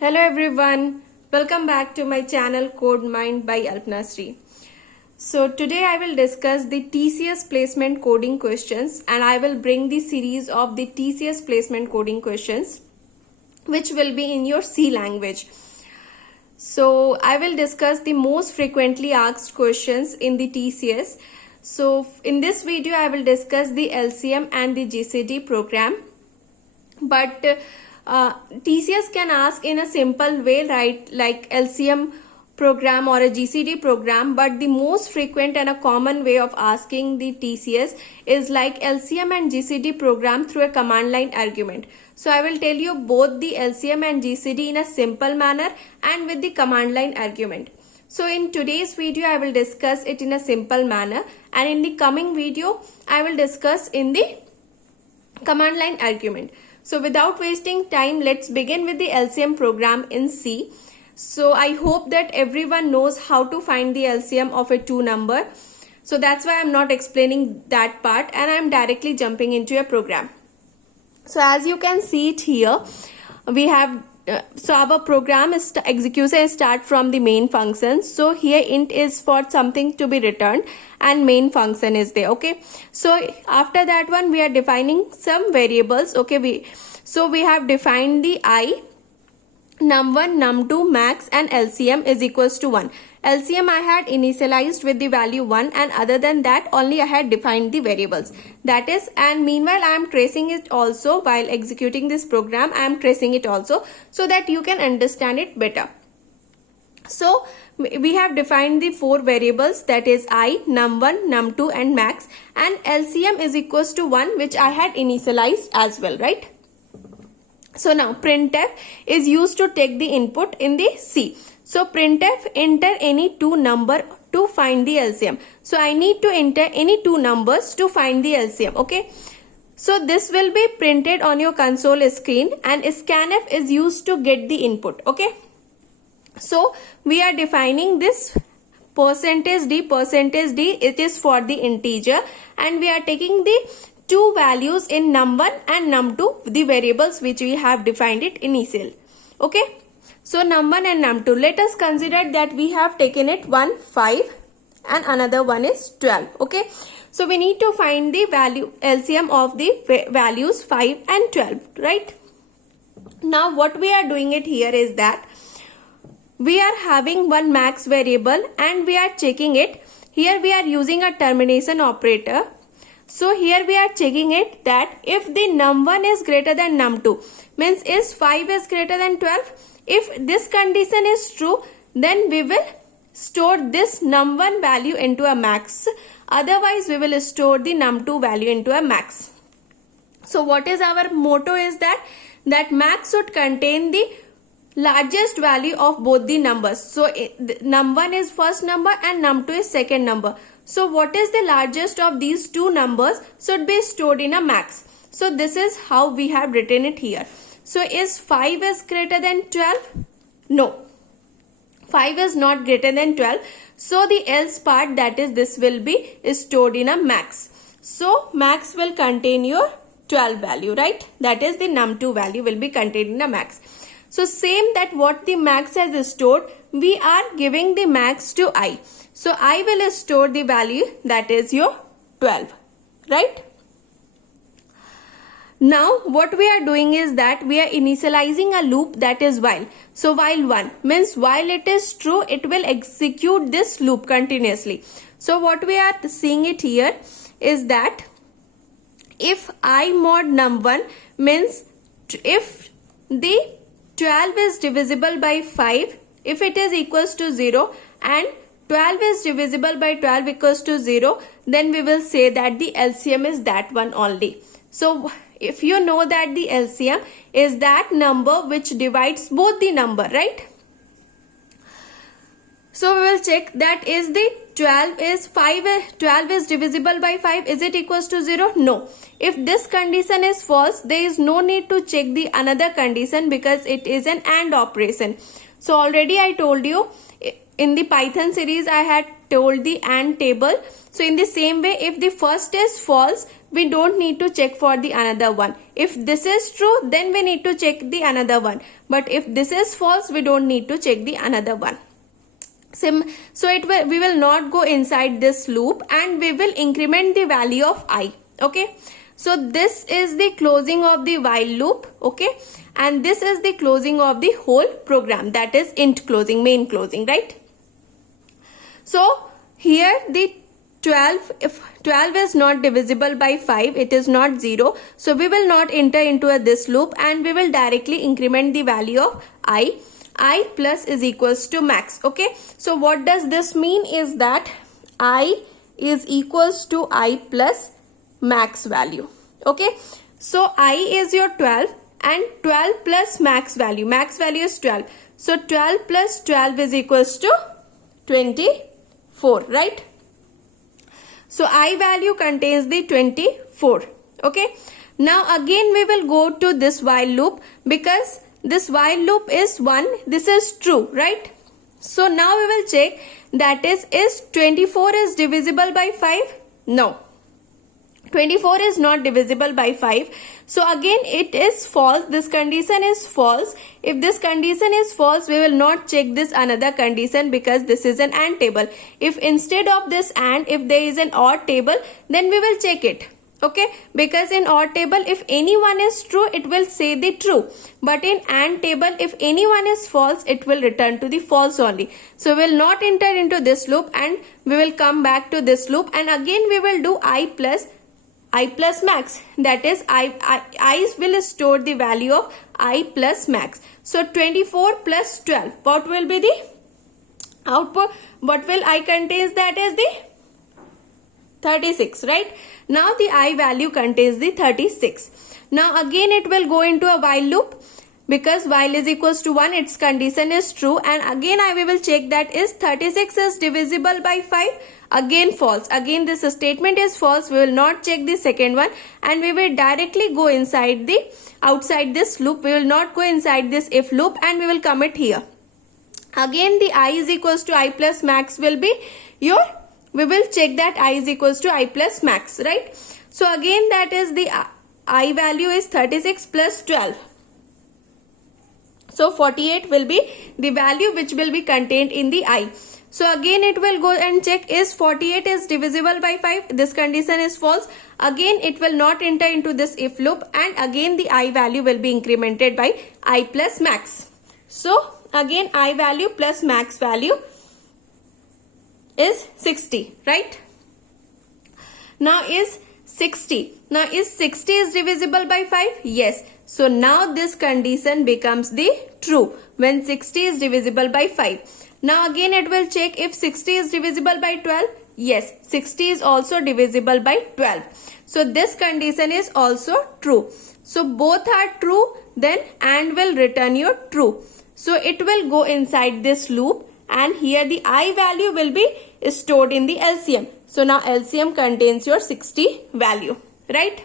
Hello everyone, welcome back to my channel Code Mind by Alpna Sri. So today I will discuss the TCS placement coding questions and I will bring the series of the TCS placement coding questions which will be in your C language. So I will discuss the most frequently asked questions in the TCS. So in this video I will discuss the LCM and the GCD program, but TCS can ask in a simple way, right, like LCM program or a GCD program, but the most frequent and a common way of asking the TCS is like LCM and GCD program through a command line argument. So I will tell you both the LCM and GCD in a simple manner and with the command line argument. So in today's video I will discuss it in a simple manner, and in the coming video I will discuss in the command line argument. So without wasting time, let's begin with the LCM program in C. So I hope that everyone knows how to find the LCM of a two number. So that's why I'm not explaining that part and I'm directly jumping into a program. So as you can see it here, we have so our program is execution start from the main function. So here int is for something to be returned and main function is there. Okay, so after that one we are defining some variables. Okay, we have defined the I, num1, num2, max and LCM is equals to 1. LCM I had initialized with the value 1, and other than that only I had defined the variables, that is, and meanwhile I am tracing it also. While executing this program I am tracing it also so that you can understand it better. So we have defined the four variables, that is I, num1, num2 and max, and LCM is equals to 1, which I had initialized as well, right? So now printf is used to take the input in the C. So printf enter any two number to find the LCM. So I need to enter any two numbers to find the LCM. Okay. So this will be printed on your console screen, and scanf is used to get the input. Okay. So we are defining this percentage d, it is for the integer, and we are taking the two values in num1 and num2, the variables which we have defined it initial. Okay. So num1 and num2, let us consider that we have taken it 1, 5 and another one is 12. Okay. So we need to find the value LCM of the values 5 and 12, right? Now what we are doing it here is that we are having one max variable and we are checking it. Here we are using a termination operator. So here we are checking it that if the num1 is greater than num2, means is 5 is greater than 12. If this condition is true, then we will store this num1 value into a max. Otherwise, we will store the num2 value into a max. So what is our motto is that max should contain the largest value of both the numbers. So num1 is first number and num2 is second number. So what is the largest of these two numbers should be stored in a max. So this is how we have written it here. So is 5 is greater than 12? No. 5 is not greater than 12. So the else part, that is this will be stored in a max. So max will contain your 12 value, right? That is the num2 value will be contained in a max. So same that what the max has stored, we are giving the max to I. So I will store the value, that is your 12, right? Now what we are doing is that we are initializing a loop, that is while. So while 1 means while it is true, it will execute this loop continuously. So what we are seeing it here is that if I mod num1 means if the 12 is divisible by 5, if it is equals to 0 and 12 is divisible by 12 equals to 0, then we will say that the LCM is that one only. So if you know that the LCM is that number which divides both the number, right? So we will check that is the 12 is divisible by 5, is it equals to 0? No. If this condition is false, there is no need to check the another condition because it is an AND operation. So already I told you in the Python series I had told the AND table. So in the same way, if the first is false, we don't need to check for the another one. If this is true, then we need to check the another one. But if this is false, we don't need to check the another one. So we will not go inside this loop and we will increment the value of I. Okay. So this is the closing of the while loop. Okay. And this is the closing of the whole program, that is int closing, main closing, right? So here the 12, if 12 is not divisible by 5, it is not 0. So we will not enter into this loop and we will directly increment the value of I plus is equals to max. Okay. So what does this mean is that I is equals to I plus max value. Okay. So I is your 12 and 12 plus max value. Max value is 12. So 12 plus 12 is equals to 24, right? So I value contains the 24. Okay. Now again we will go to this while loop because this while loop is 1. This is true, right? So now we will check, that is 24 is divisible by 5? No. 24 is not divisible by 5. So again it is false. This condition is false. If this condition is false, we will not check this another condition because this is an AND table. If instead of this AND, if there is an OR table, then we will check it. Okay, because in OR table, if any one is true, it will say the true. But in AND table, if any one is false, it will return to the false only. So we will not enter into this loop and we will come back to this loop and again we will do I plus max. That is I will store the value of I plus max. So 24 plus 12. What will be the output? What will I contains? That is the 36, right? Now the I value contains the 36. Now again it will go into a while loop because while is equals to 1, its condition is true, and again we will check that is 36 is divisible by 5. Again false. Again this statement is false. We will not check the second one and we will directly go outside this loop. We will not go inside this if loop and we will commit here. Again the I is equals to I plus max will be your, we will check that I is equals to I plus max, right? So again that is the I value is 36 plus 12. So 48 will be the value which will be contained in the I. So again it will go and check is 48 is divisible by 5. This condition is false. Again it will not enter into this if loop and again the I value will be incremented by I plus max. So again I value plus max value is 60, right? Now is 60. Now is 60 is divisible by 5? Yes. So now this condition becomes the true when 60 is divisible by 5. Now again it will check if 60 is divisible by 12. Yes, 60 is also divisible by 12. So this condition is also true. So both are true, then AND will return your true. So it will go inside this loop and here the I value will be stored in the LCM. So now LCM contains your 60 value, right?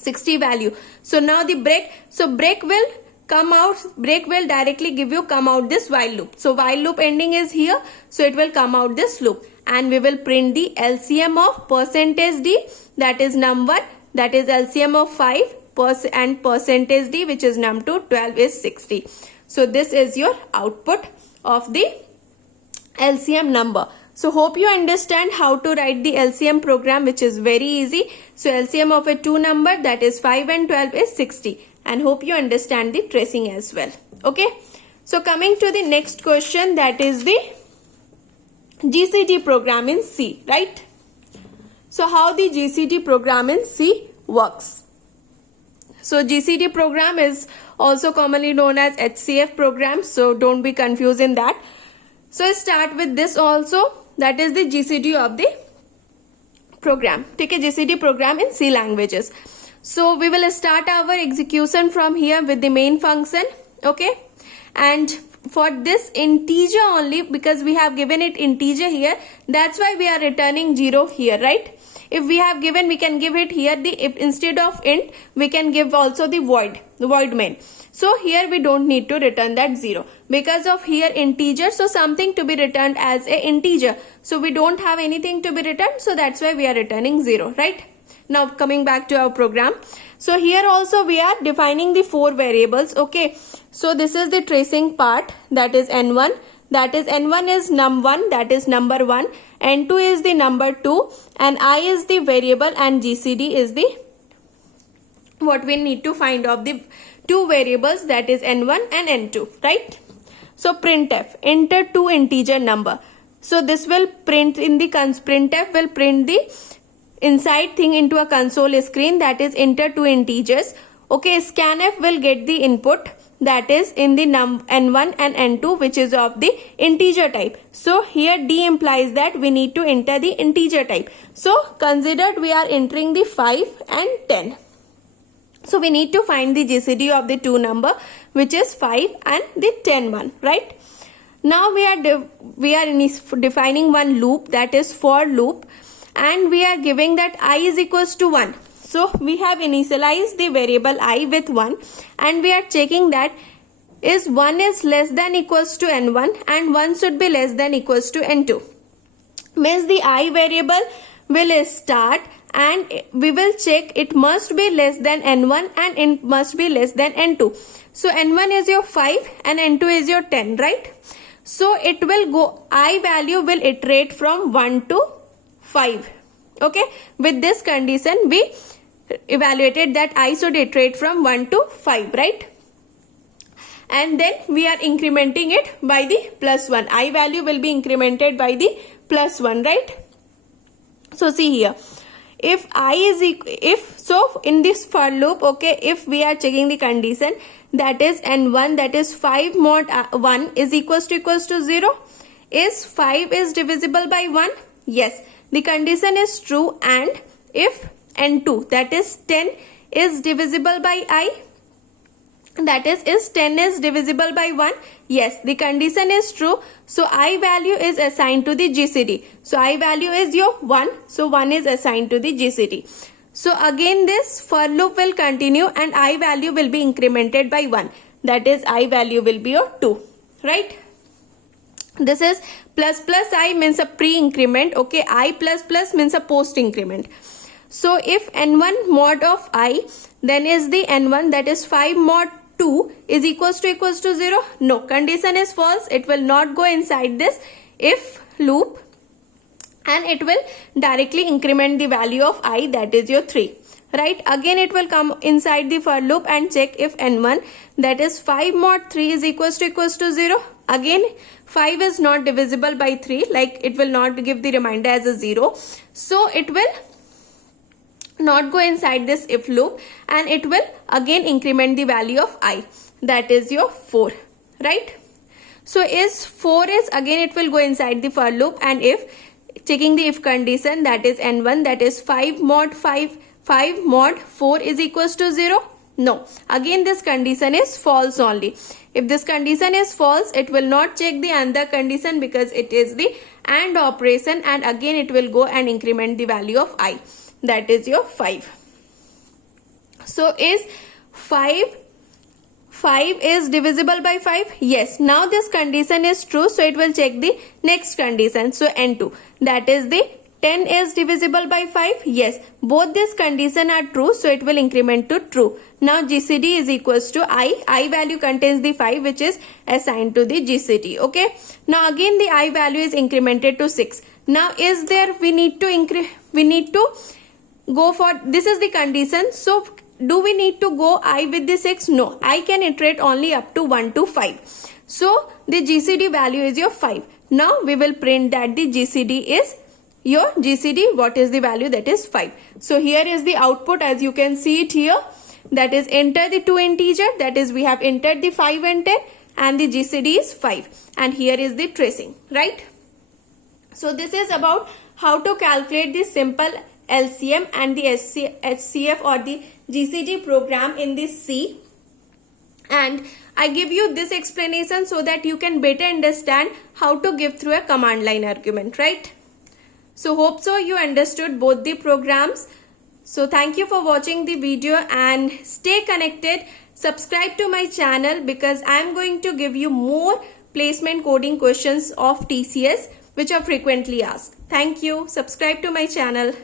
60 value. So now the break. So break will come out, break will directly give you come out this while loop. So while loop ending is here, so it will come out this loop and we will print the LCM of percentage D, that is num1, that is LCM of 5 and percentage D, which is num2, 12 is 60. So this is your output of the LCM number. So hope you understand how to write the LCM program, which is very easy. So LCM of a two number, that is 5 and 12 is 60. And hope you understand the tracing as well. Okay. So coming to the next question, that is the GCD program in C, right? So how the GCD program in C works. So GCD program is also commonly known as HCF program. So don't be confused in that. So start with this also. That is the GCD of the program. Take a GCD program in C languages. So we will start our execution from here with the main function. Okay. And for this integer only, because we have given it integer here, that's why we are returning 0 here, right? If we have given, we can give it here if instead of int, we can give also the void main. So here we don't need to return that 0 because of here integer. So something to be returned as a integer. So we don't have anything to be returned. So that's why we are returning 0, right? Now coming back to our program. So here also we are defining the 4 variables. Okay, so this is the tracing part, that is n1. That is n1 is num1, that is number 1. n2 is the number 2, and I is the variable, and GCD is the what we need to find of the 2 variables, that is n1 and n2, right? So printf, enter 2 integer number. So this will print in the printf will print the inside thing into a console screen, that is enter 2 integers. Okay, scanf will get the input, that is in the n1 and n2, which is of the integer type. So here D implies that we need to enter the integer type. So considered we are entering the 5 and 10. So we need to find the GCD of the 2 number, which is 5 and the 10 one, right? Now we are defining one loop, that is for loop, and we are giving that I is equals to 1. So we have initialized the variable I with 1, and we are checking that is 1 is less than equals to n1 and 1 should be less than equals to n2. Means the I variable will start, and we will check it must be less than n1 and it must be less than n2. So n1 is your 5 and n2 is your 10, right? So it will go, I value will iterate from 1 to 5. Okay, with this condition we evaluated that I should iterate from 1 to 5, right? And then we are incrementing it by the plus 1. I value will be incremented by the plus 1, right? So see here, if I is so in this for loop, okay, if we are checking the condition, that is n1, that is 5 mod 1 is equals to 0. Is 5 is divisible by 1? Yes, the condition is true. And if n2, that is 10 is divisible by I, that is 10 is divisible by 1? Yes, the condition is true. So I value is assigned to the GCD. So I value is your 1. So 1 is assigned to the GCD. So again this for loop will continue, and I value will be incremented by 1. That is I value will be your 2, right? This is plus I means a pre-increment. Okay, I plus means a post-increment. So if n1 mod of I, then is the n1, that is 5 mod 2 is equals to 0. No, condition is false. It will not go inside this if loop, and it will directly increment the value of I, that is your 3, right? Again it will come inside the for loop and check if n1, that is 5 mod 3 is equals to 0. Again 5 is not divisible by 3, like it will not give the remainder as a 0. So it will not go inside this if loop, and it will again increment the value of I, that is your 4, right? So is 4 is again it will go inside the for loop, and if checking the if condition, that is n1, that is 5 mod 4 is equals to 0. No, again this condition is false only. If this condition is false, it will not check the another condition because it is the AND operation, and again it will go and increment the value of I, that is your 5. So is 5 is divisible by 5? Yes. Now this condition is true, so it will check the next condition. So n2, that is the 10 is divisible by 5? Yes. Both these conditions are true, so it will increment to true. Now GCD is equals to I value contains the 5, which is assigned to the GCD. Okay. Now again the I value is incremented to 6. Now is there, we need to go for, this is the condition. So do we need to go I with the 6? No, I can iterate only up to 1 to 5. So the GCD value is your 5. Now we will print that the GCD is your GCD. What is the value? That is 5. So here is the output, as you can see it here. That is enter the 2 integer, that is we have entered the 5 and 10, and the GCD is 5. And here is the tracing, right? So this is about how to calculate the simple LCM and the HCF or the GCD program in this C. And I give you this explanation so that you can better understand how to give through a command line argument, right? So hope so you understood both the programs. So thank you for watching the video, and stay connected. Subscribe to my channel because I am going to give you more placement coding questions of TCS which are frequently asked. Thank you. Subscribe to my channel.